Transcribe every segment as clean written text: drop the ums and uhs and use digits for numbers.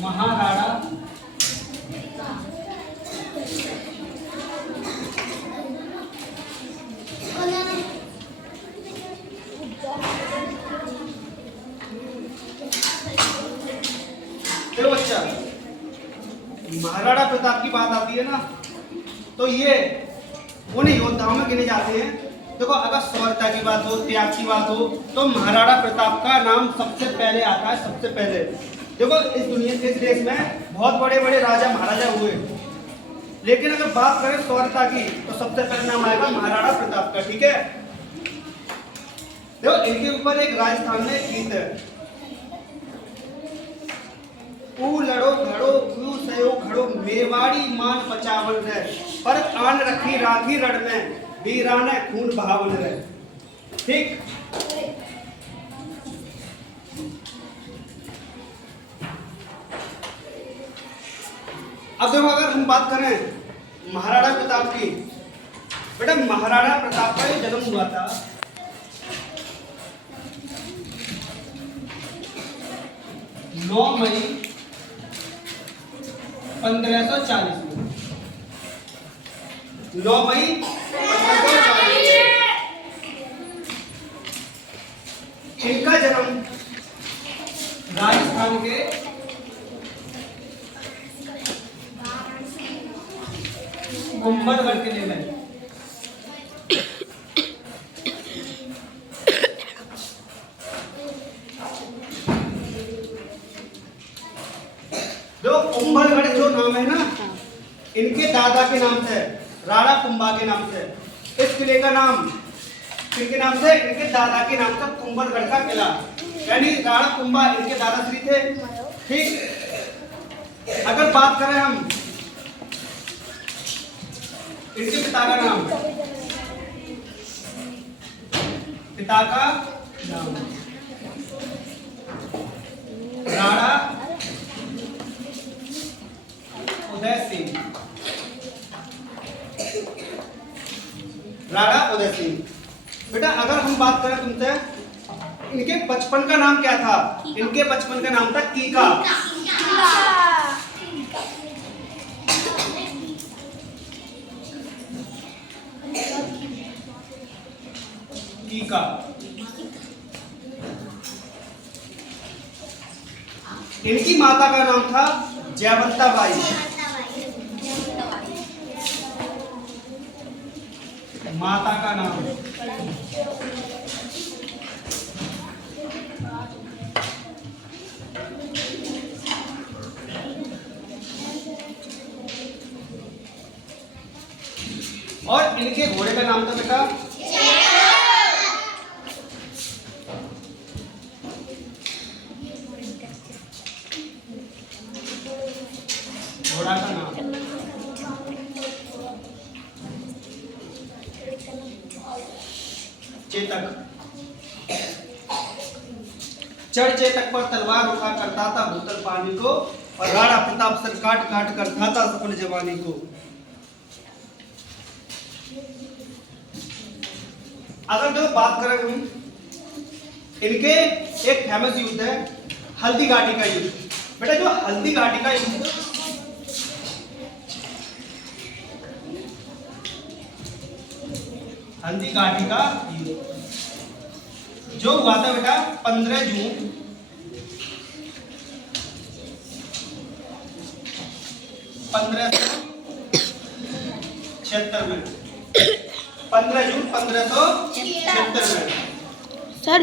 महाराणा देखो बच्चा, महाराणा प्रताप की बात आती है ना, तो ये उन्हीं योद्धाओं में गिने जाते हैं। देखो अगर शौर्यता की बात हो, त्याग की बात हो, तो महाराणा प्रताप का नाम सबसे पहले आता है, सबसे पहले। देखो इस दुनिया के, इस देश में बहुत बड़े बड़े राजा महाराजा हुए, लेकिन अगर बात करें शौर्यता की तो सबसे पहले नाम आएगा महाराणा प्रताप का। ठीक है, देखो इनके ऊपर एक राजस्थान में एक गीत है, ऊ लड़ो घड़ो क्यों सयो घड़ो मेवाड़ी मान पचावन रहे, पर आन रखी राखी रण में वीराने खून बहावन रहे। ठीक, अब देखो अगर हम बात करें महाराणा प्रताप की, बेटा महाराणा प्रताप का ये जन्म हुआ था 9 मई 1540 में। 9 मई 1540 इनका जन्म राजस्थान के कुंभलगढ़ किले में। जो कुंभलगढ़ जो नाम है ना, इनके दादा के नाम से, राणा कुंभा के नाम से इस किले का नाम, किनके नाम से, इनके दादा के नाम से कुंभलगढ़ का किला, यानी राणा कुंभा इनके दादाश्री थे। ठीक, अगर बात करें हम इनके पिता का नाम, पिता का नाम राणा उदय सिंह, राणा उदय सिंह। बेटा अगर हम बात करें तुमसे, इनके बचपन का नाम क्या था? इनके बचपन का नाम था कीका। कीका। इनकी माता का नाम था जयवंता बाई। माता का नाम और इनके घोड़े का नाम था बेटा घोड़ा का नाम चेतक। चढ़ चेतक पर तलवार उठा करता था भूतल पानी को, और राणा प्रताप सर काट काट कर खाता सपन जवानी को। अगर जो बात करें हम, इनके एक फेमस युद्ध है हल्दी घाटी का युद्ध। बेटा जो हल्दी घाटी का युद्ध, हल्दी घाटी का युद्ध जो हुआ था बेटा 15 जून 1576 में। 15 जून 1576 में। सर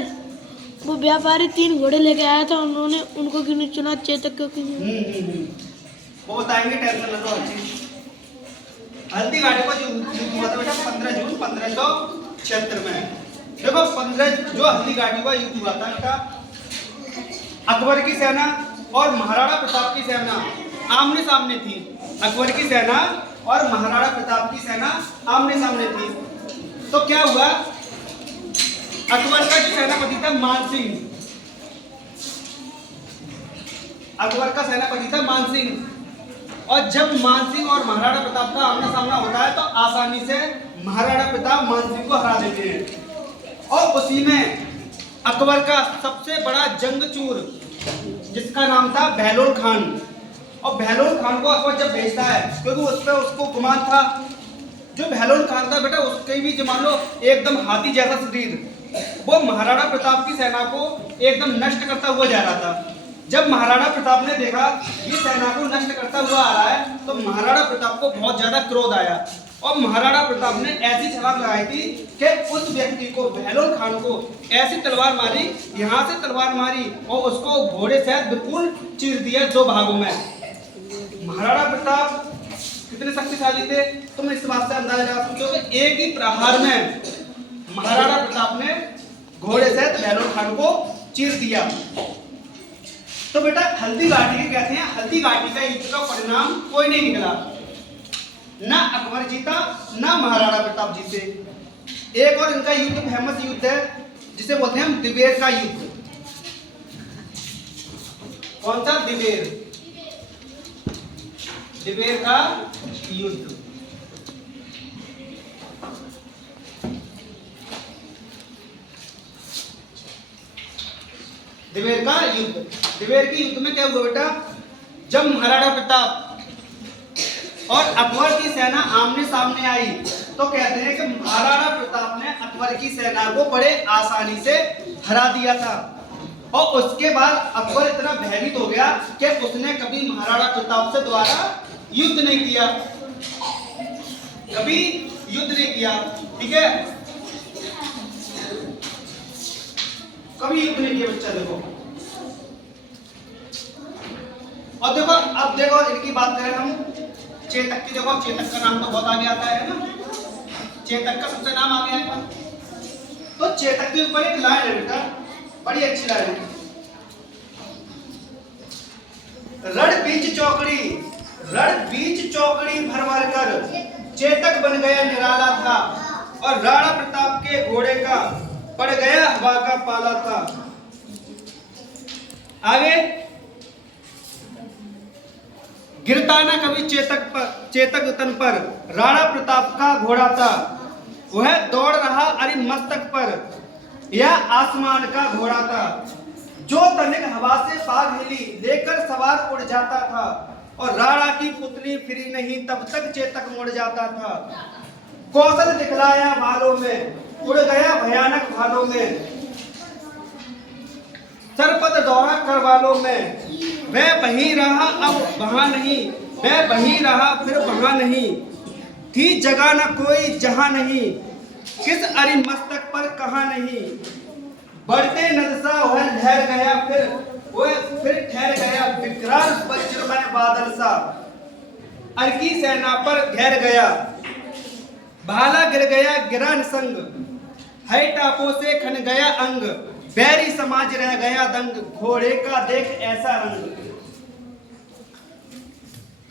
वो व्यापारी 3 घोड़े लेके आया था, उन्होंने उनको क्यों नहीं चुना, चेतक क्यों नहीं? वो बताएंगे, टेंशन ना लो। हल्दी घाटी का जो युद्ध हुआ था बेटा 15 जून 1576 में। देखो 15 जो हल्दी घाटी का युद्ध हुआ था बेटा, अकबर की सेना और महाराणा प्रताप की सेना आमने सामने थी। अकबर की सेना और महाराणा प्रताप की सेना आमने सामने थी। तो क्या हुआ, अकबर का जो सेनापति था मान सिंह, अकबर का सेनापति था मान सिंह, और जब मान सिंह और महाराणा प्रताप का आमना सामना होता है तो आसानी से महाराणा प्रताप मान सिंह को हरा देते हैं। और उसी में अकबर का सबसे बड़ा जंगजूर जिसका नाम था बहलोल खान, और बहलोल खान को अकबर जब भेजता है, क्योंकि उस पर उसको गुमान था, जो बहलोल खान था बेटा उसके भी मान लो एकदम हाथी जैसा शरीर, वो महाराणा प्रताप की सेना को एकदम नष्ट करता हुआ जा रहा था। जब महाराणा प्रताप ने देखा ये सेना को नष्ट करता हुआ आ रहा है, तो महाराणा प्रताप को बहुत ज्यादा क्रोध आया और महाराणा प्रताप ने ऐसी छलांग लगाई थी कि उस व्यक्ति को, बहलोल खान को ऐसी तलवार मारी, यहाँ से तलवार मारी और उसको घोड़े से बिल्कुल चीर दिया 2 भागों में। महाराणा प्रताप कितने शक्तिशाली थे, तुम इस बात से अंदाजा लगा सकते हो कि एक ही प्रहार में महाराणा प्रताप ने घोड़े से बहलोल खान को चीर दिया। तो बेटा हल्दी घाटी के कहते हैं, हल्दी घाटी का युद्ध का परिणाम कोई नहीं निकला, ना अकबर जीता ना महाराणा प्रताप जीते। एक और इनका युद्ध फेमस युद्ध है जिसे बोलते हैं हम दिवेर का युद्ध। कौन सा? दिवेर, दिवेर का युद्ध। दिवेर का युद्ध, दिवेर के युद्ध में क्या हुआ बेटा, जब महाराणा प्रताप और अकबर की सेना आमने सामने आई, तो कहते हैं कि महाराणा प्रताप ने अकबर की सेना को बड़े आसानी से हरा दिया था। और उसके बाद अकबर इतना भयभीत हो गया कि उसने कभी महाराणा प्रताप से दोबारा युद्ध नहीं किया, कभी युद्ध नहीं किया, ठीक है, कभी युद्ध नहीं किया बच्चा। देखो और देखो, अब देखो इनकी बात करें हम चेतक की। देखो चेतक का नाम तो बहुत आगे आता है ना, चेतक का सबसे नाम आगे आएगा। तो चेतक के ऊपर एक लाइन है बेटा, बड़ी अच्छी लाइन है, रण बीच चौकड़ी, रण बीच चौकड़ी भर भर कर चेतक बन गया निराला था, और राणा प्रताप के घोड़े का पड़ गया हवा का पाला था। आगे, गिरता न कभी चेतक तन पर, राणा प्रताप का घोड़ा था, वह दौड़ रहा अरि मस्तक पर, यह आसमान का घोड़ा था, जो तनिक हवा से पाग हिली लेकर सवार उड़ जाता था, और राणा की पुतली फिरी नहीं तब तक चेतक मुड़ जाता था। कौशल दिखलाया भालों में, उड़ गया भयानक भालों में, सरपत दौड़ा कर वालों में, वह वहीं रहा अब वहां नहीं, वह वहीं रहा फिर वहां नहीं, थी जगह न कोई जहां नहीं, किस अरि मस्तक पर कहां नहीं, बढ़ते नदसा वह ठहर गया फिर ठहर गया, विकराल वज्रमय बादल सा, अर्की सेना पर घेर गया, भाला गिर गया गिरा निसंग, है टापों से खन गया अंग, बैरी समाज रह गया दंग, घोड़े का देख ऐसा रंग।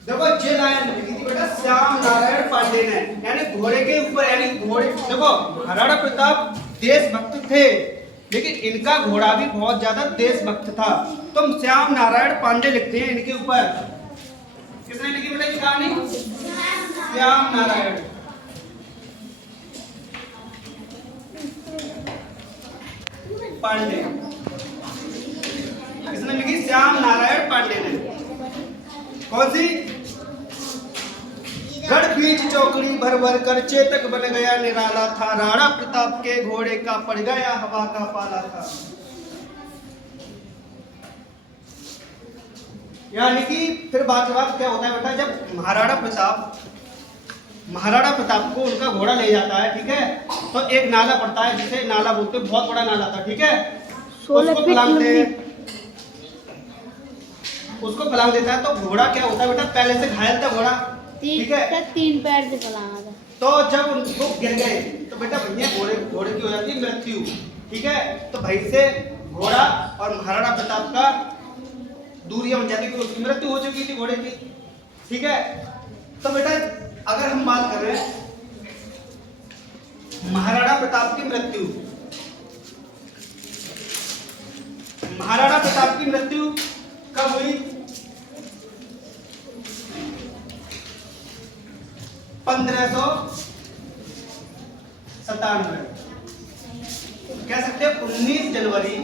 देखो ये लाइन लिखी थी बेटा श्याम नारायण पांडे ने, यानी घोड़े के ऊपर, यानी घोड़े, देखो महाराणा प्रताप देशभक्त थे, लेकिन इनका घोड़ा भी बहुत ज्यादा देशभक्त था। तो श्याम नारायण पांडे लिखते हैं इनके ऊपर। किसने लिखी बेटा ये कहानी? श्याम नारायण पांडे। किसने लिखी? श्याम नारायण पांडे ने। कौन सी? गढ़ बीच चौकड़ी भर भर कर चेतक बन गया निराला था, राणा प्रताप के घोड़े का पड़ गया हवा का पाला था। यानी कि फिर बात क्या होता है बेटा, जब महाराणा प्रताप को उनका घोड़ा ले जाता है, ठीक है, तो एक नाला पड़ता है जिसे नाला बोलते हैं, बहुत बड़ा नाला था, ठीक है, उसको फलांग देता है। तो घोड़ा क्या होता है बेटा, पहले से घायल था घोड़ा, ठीक है, 3 पैर से फलांगा था। तो जब उनको गिर गए तो बेटा भैया घोड़े की हो जाती है मृत्यु, ठीक है, तो भाई से घोड़ा और महाराणा प्रताप का दूरियां बन जाती, उसकी मृत्यु हो चुकी थी घोड़े की, ठीक है। तो बेटा अगर हम बात कर रहे हैं महाराणा प्रताप की मृत्यु, महाराणा प्रताप की मृत्यु कब हुई? 1597, कह सकते हैं 19 जनवरी,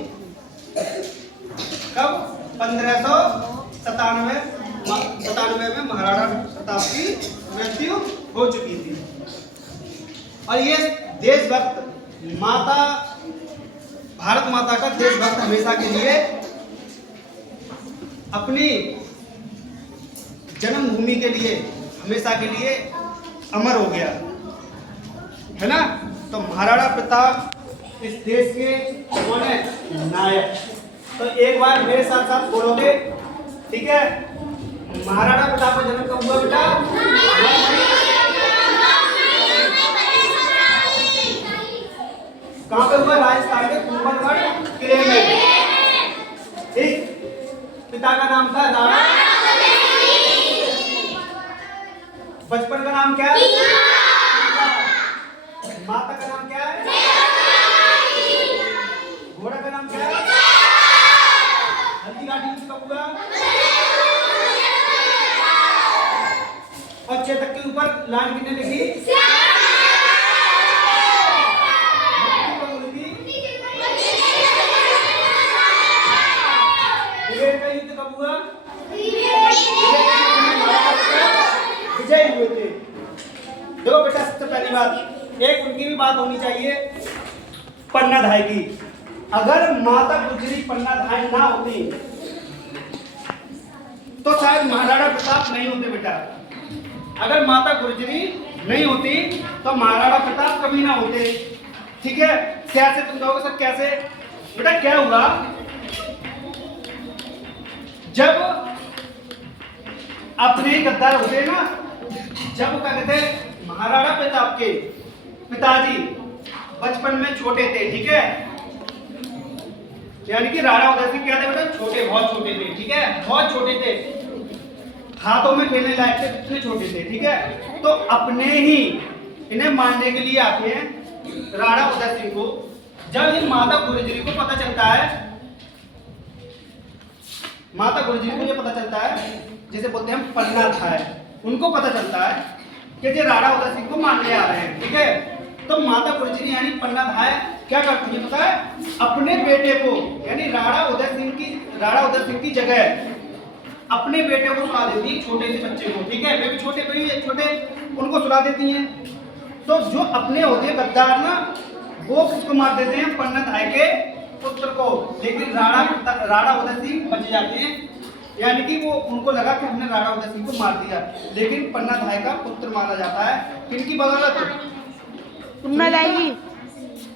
कब? 1597 97 में महाराणा प्रताप की मृत्यु हो चुकी थी। और ये देशभक्त माता, भारत माता का देशभक्त हमेशा के लिए अपनी जन्मभूमि के लिए हमेशा के लिए अमर हो गया है ना। तो महाराणा प्रताप इस देश के कौन है? नायक। तो एक बार मेरे साथ साथ बोलोगे, ठीक है? महाराणा प्रताप का जन्म कब हुआ बेटा? कहाँ पे हुआ? राजस्थान के कुंभलगढ़ किले में। ठीक। पिता का नाम था राणा। बचपन का नाम क्या है? माता का नाम क्या है? घोड़ा का नाम क्या है? हल्दी घाटी युद्ध कब हुआ? और चेतक के ऊपर लाइन कितने लिखी? का युद्ध कब हुआ? विजय हुए थे। देखो बेटा, सबसे पहली बात एक उनकी भी बात होनी चाहिए पन्नाधाय की। अगर माता गुजरी पन्नाधाय ना होती तो शायद महाराणा प्रताप नहीं होते बेटा। अगर माता गुजरी नहीं होती तो महाराणा प्रताप कभी ना होते। ठीक है? कैसे? तुम कहोगे सर कैसे? बेटा क्या हुआ, जब अपने गद्दार होते ना, जब क्या कहते महाराणा प्रताप के पिताजी बचपन में छोटे थे, ठीक है? यानी कि राणा उदय सिंह क्या थे बेटा? छोटे, बहुत छोटे थे। ठीक है? बहुत छोटे थे, हाथों में खेलने लायक थे, इतने छोटे थे। ठीक है? तो अपने ही इन्हें मारने के लिए आते हैं राणा उदय सिंह को। जब ये माता गुजरी को पता चलता है, माता गुजरी को ये पता चलता है, जिसे बोलते हैं हम पन्नाधाय, उनको पता चलता है कि ये राणा उदय सिंह को मारने आ रहे हैं। ठीक है? तो माता गुजरी यानी पन्नाधाय क्या करती है पता है? अपने बेटे को, यानी राणा उदय सिंह की जगह अपने बेटे को सुला देती है, छोटे से बच्चे को। ठीक है? वे भी छोटे उनको सुला देती हैं। तो जो अपने होते हैं गद्दार ना, वो किसको मार देते हैं? पन्नाधाय के पुत्र को। लेकिन राणा उदय सिंह बच जाते हैं, यानी कि वो उनको लगा कि हमने राणा उदय सिंह को मार दिया, लेकिन पन्नाधाय का पुत्र मारा जाता है। किनकी बदौलत? पन्नाधाय की।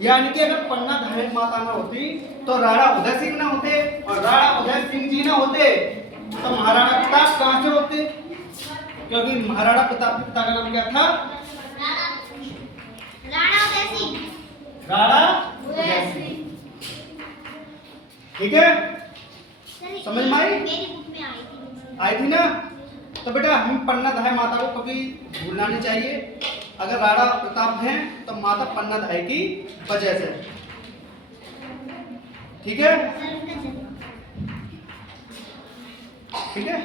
यानी कि अगर पन्नाधाय माता ना होती तो राणा उदय सिंह ना होते, और राणा उदय सिंह जी ना होते तो महाराणा प्रताप कहां से होते? क्योंकि महाराणा प्रताप के पिता का नाम क्या था? राणा उदय सिंह। राणा उदय सिंह। ठीक है? समझ में आई? मेरी बुक में आई थी ना? तो बेटा हम पन्नाधाय माता को कभी भूलना नहीं चाहिए। अगर राणा प्रताप हैं तो माता पन्नाधाय की वजह से। ठीक है? ठीक है?